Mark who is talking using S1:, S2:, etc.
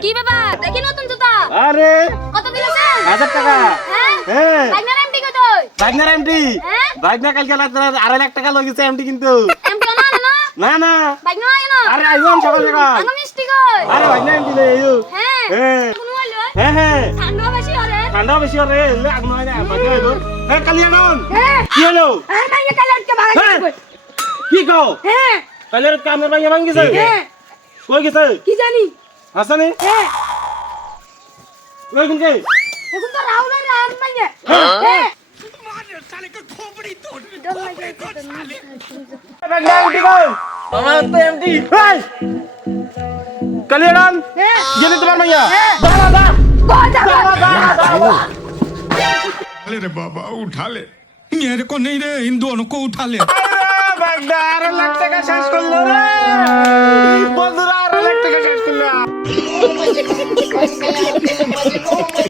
S1: কি ব্যাপার দেখি নতুন জুতা
S2: আরে
S1: কত দিলেছেন
S2: 1000 টাকা
S1: হ্যাঁ
S2: হ্যাঁ
S1: বাইনার এমটি কত
S2: ভাগনার এমডি
S1: হ্যাঁ
S2: ভাগনা কালকে রাতে 2.5 লাখ টাকা লগেছে এমডি কিন্তু
S1: এমটি না না
S2: না না
S1: বাইনা আয় না
S2: আরে আইলাম সকাল সকাল
S1: আনো মিষ্টি কই
S2: আরে ভাগনা এমডি লই আইও
S1: হ্যাঁ
S2: হ্যাঁ
S1: কোন হইলো
S2: হ্যাঁ হ্যাঁ
S1: ঠান্ডা বেশি হরে
S2: ঠান্ডা বেশি হরে এলে আগুন হয় না ভাগনা আইলো হ্যাঁ কালিয়ানন
S1: হ্যাঁ
S2: কি হলো
S1: আর মাইয়া কালারকে ভাগা
S2: হ্যাঁ।
S1: কই
S2: কি কও
S1: হ্যাঁ
S2: কালের কামের ভাইয়া ভাঙ গেছে
S1: হ্যাঁ
S2: কই গেছে
S1: কি জানি
S2: হাসানি
S1: হ্যাঁ
S2: কই কোন কে
S1: এখন তো রাহুলের আর মাইয়া হ্যাঁ
S2: ভাগনা এমডি কই আমার তো এমডি এই কালিয়ানন
S1: হ্যাঁ
S2: গেলি তোমার ভাইয়া
S1: দাঁড়া দাঁড়া
S3: ले रे बाबा उठा ले मेरे को नहीं रे इन दोनों को उठा ले
S2: ভাগনা 2.5 লাখ টাকা শেষ করলো রে বন্ধুরা 2.5 লাখ টাকা শেষ করলো